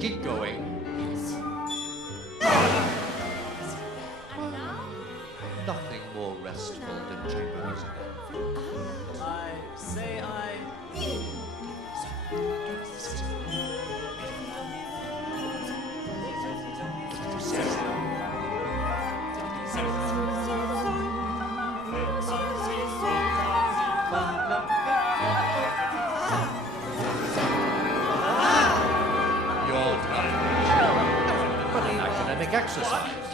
Keep going. And now? Nothing more restful than chamber music. I say I... Your time. But an academic exercise.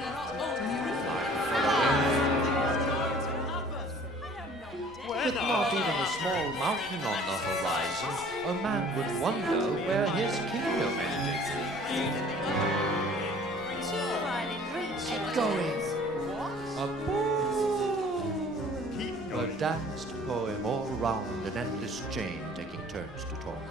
With not even a small mountain on the horizon, a man would wonder where his kingdom ended. Keep going. A danced poem all round an endless chain, taking turns to talk.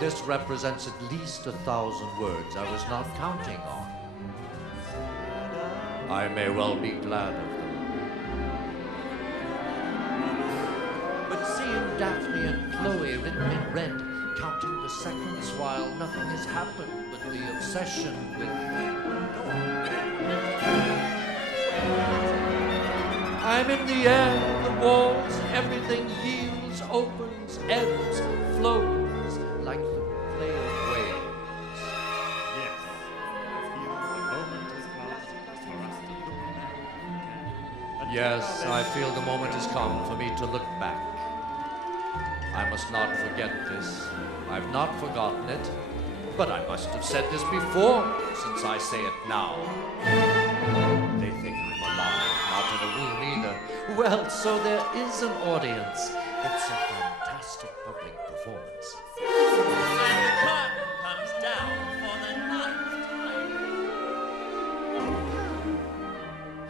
This represents at least 1,000 words I was not counting on. I may well be glad of them. But seeing Daphne and Chloe written in red, counting the seconds while nothing has happened but the obsession with... I'm in the air, the walls, everything heals, opens, ebbs, flows like the play of waves. Yes. The moment has passed for us to look back. Yes, I feel the moment has come for me to look back. I must not forget this. I've not forgotten it. But I must have said this before, since I say it now. They think I'm alive, not in a womb either. Well, so there is an audience. It's a fantastic public performance. And the curtain comes down for the ninth time.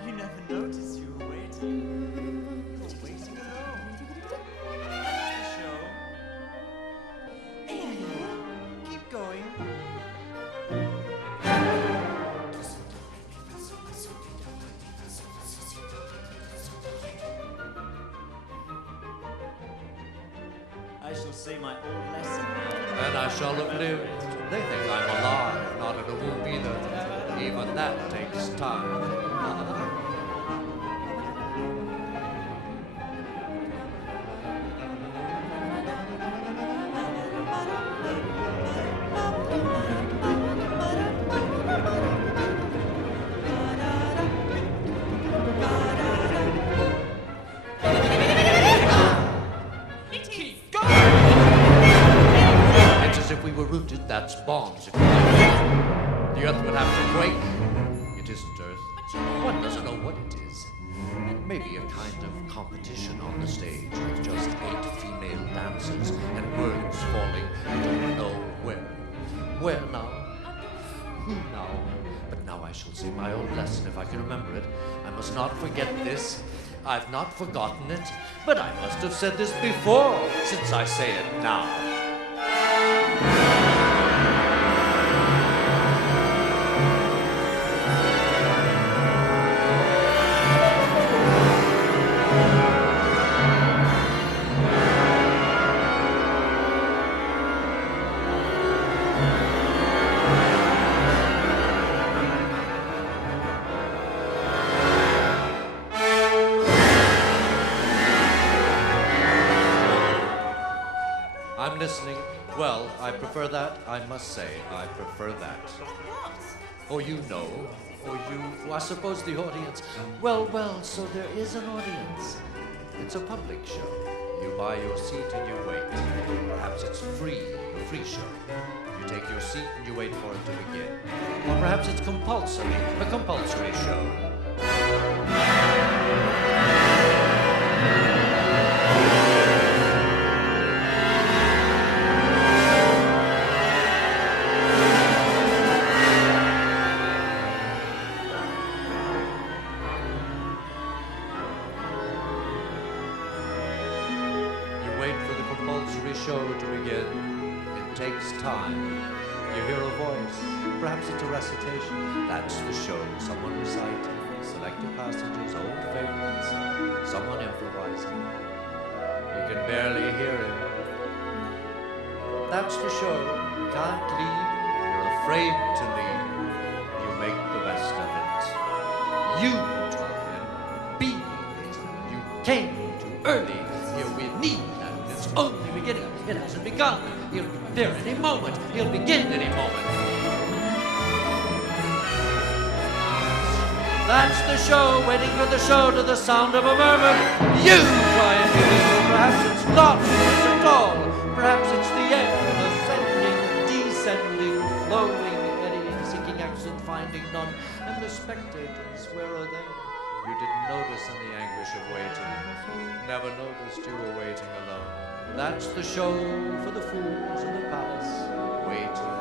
You never noticed you were waiting. You're waiting alone. That's the show. Yeah. Keep going. I shall say my old lesson now. And I shall have lived. They think I'm alive, not in a womb either. Even that takes time. It's as if we were rooted, that's bonds. If you like. The earth would have to break. It isn't earth. One doesn't know what it is. Maybe a kind of competition on the stage with just 8 female dancers and words falling. I don't know where. Where now? Who now? But now I shall say my old lesson if I can remember it. I must not forget this. I've not forgotten it, but I must have said this before, since I say it now. I'm listening. Well, I prefer that, I must say. I prefer that. Or you know, or you, I suppose the audience. Well, so there is an audience. It's a public show. You buy your seat and you wait. Perhaps it's free, a free show. You take your seat and you wait for it to begin. Or perhaps it's compulsory, a compulsory show. Show to begin. It takes time. You hear a voice. Perhaps it's a recitation. That's the show. Someone reciting. selected passengers, old favorites, someone improvising. You can barely hear him. That's the show. You can't leave. You're afraid to leave. You make the best of it. You talk and be late. You came too early. Here we need that. It's only beginning. It hasn't begun. He'll be there any moment. He'll begin any moment. That's the show, waiting for the show to the sound of a murmur. You try and be listening. Perhaps it's not voice at all. Perhaps it's the air, ascending, descending, flowing, eddying, seeking accent, finding none. And the spectators, where are they? You didn't notice in the anguish of waiting. Never noticed you were waiting alone. That's the show for the fools in the palace. Waiting,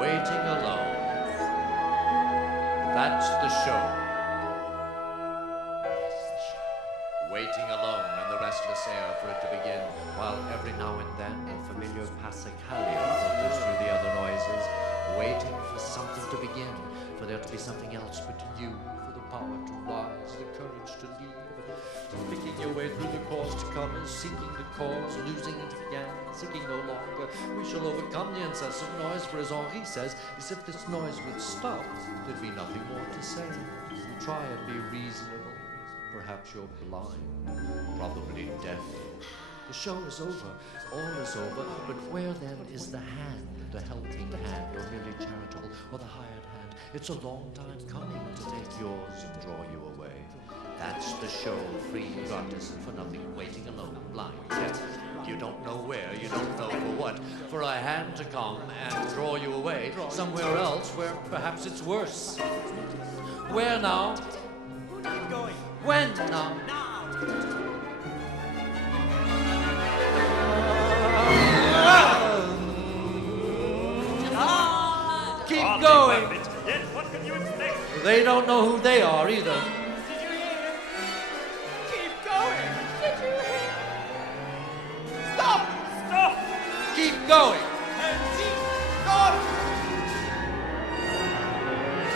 waiting alone. That's the show. Waiting alone in the restless air for it to begin, while every now and then a familiar passacaglia filters through the other noises, waiting for something to begin, for there to be something else but you, for the power to rise, the courage to leave, picking your way through the cause to come, seeking the cause, losing it again, seeking no longer. We shall overcome the incessant noise, for as Henri says, as if this noise would stop, there'd be nothing more to say. Try and be reasonable. Perhaps you're blind, probably deaf. The show is over, all is over, but where then is the hand, the helping hand, or merely charitable, or the hired hand? It's a long time coming to take yours and draw you away. That's the show, free, gratis, and for nothing, waiting alone, blind, deaf. You don't know where, you don't know for what, for a hand to come and draw you away, somewhere else where perhaps it's worse. Where now? Keep going. When now? Keep going. Yes, what can you expect? They don't know who they are either. Did you hear? Keep going. Did you hear? Stop! Stop! Keep going. And keep going.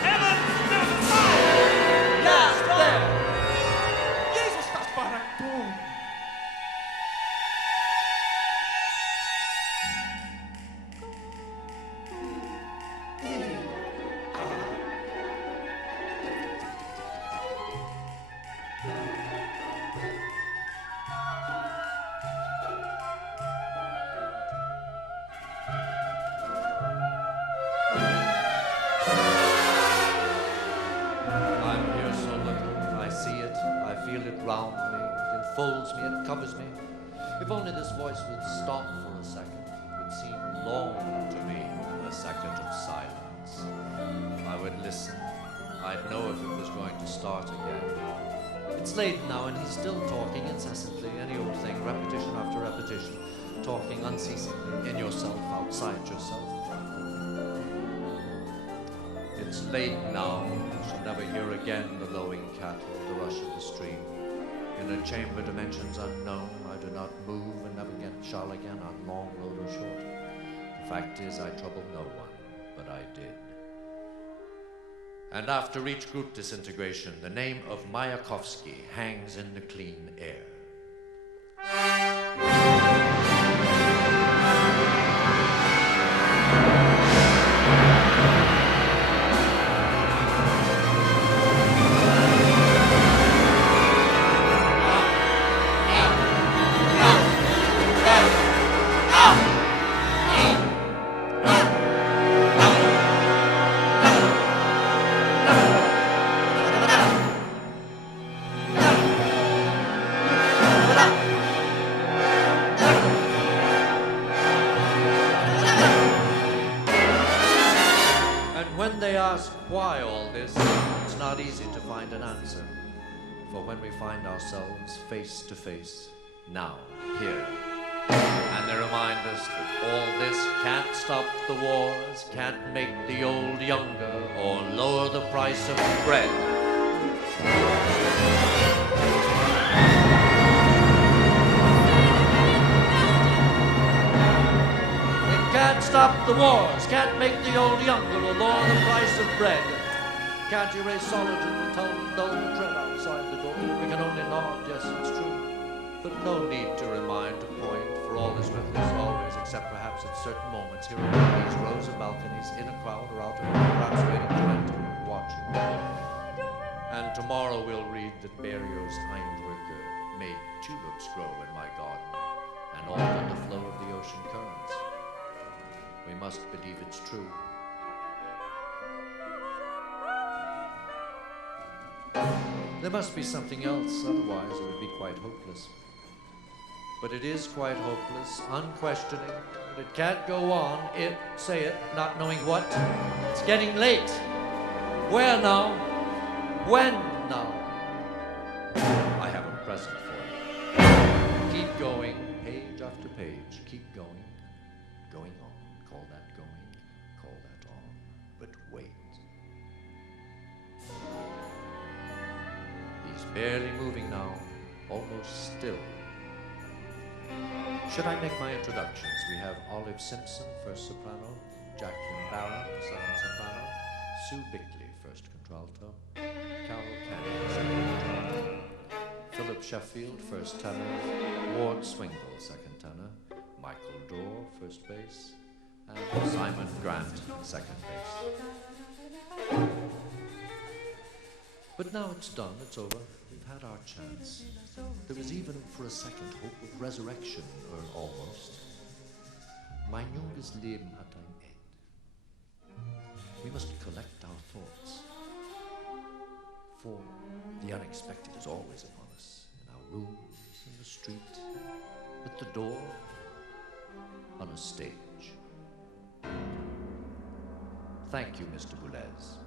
Heavens! Yes, there. Jesus, das barato. I'm here so little. I see it. I feel it round me. It enfolds me. It covers me. If only this voice would stop for a second, it would seem long to me, a second of silence. I would listen. I'd know if it was going to start again. It's late now, and he's still talking incessantly. Any old thing, repetition after repetition. Talking unceasingly, in yourself, outside yourself. It's late now. You shall never hear again the lowing cattle, the rush of the stream. In a chamber dimensions unknown, I do not move and never again shall again on long road or short. The fact is, I troubled no one, but I did. And after each group disintegration, the name of Mayakovsky hangs in the clean air. Why all this? It's not easy to find an answer. For when we find ourselves face to face, now, here, and they remind us that all this can't stop the wars, can't make the old younger, or lower the price of bread. Can't stop the wars, can't make the old younger, or lower the price of bread. can't erase solitude and dull tread outside the door. We can only nod, yes, it's true. But no need to remind, to point, for all is with us always, except perhaps at certain moments here among these rows of balconies, in a crowd or out of it, perhaps waiting to enter, watching. And tomorrow we'll read that Berio's Eindrücke made tulips grow in my garden, and altered the flow of the ocean currents. We must believe it's true. There must be something else, otherwise it would be quite hopeless. But it is quite hopeless, unquestioning, but it can't go on, say it, not knowing what. It's getting late. Where now? When now? I have a present for you. Keep going, page after page, keep going, going on. Call that going, call that on, but wait. He's barely moving now, almost still. Should I make my introductions? We have Olive Simpson, first soprano, Jacqueline Barron, second soprano, Sue Bickley, first contralto, Carol Canning, second contralto, Philip Sheffield, first tenor, Ward Swingle, second tenor, Michael Dorr, first bass, and Simon Grant, second bass. But now it's done, it's over. We've had our chance. There was even for a second hope of resurrection, or almost. Mein junges Leben hat ein Ende. We must collect our thoughts. For the unexpected is always upon us, in our rooms, in the street, at the door, on a stage. Thank you, Mr. Boulez.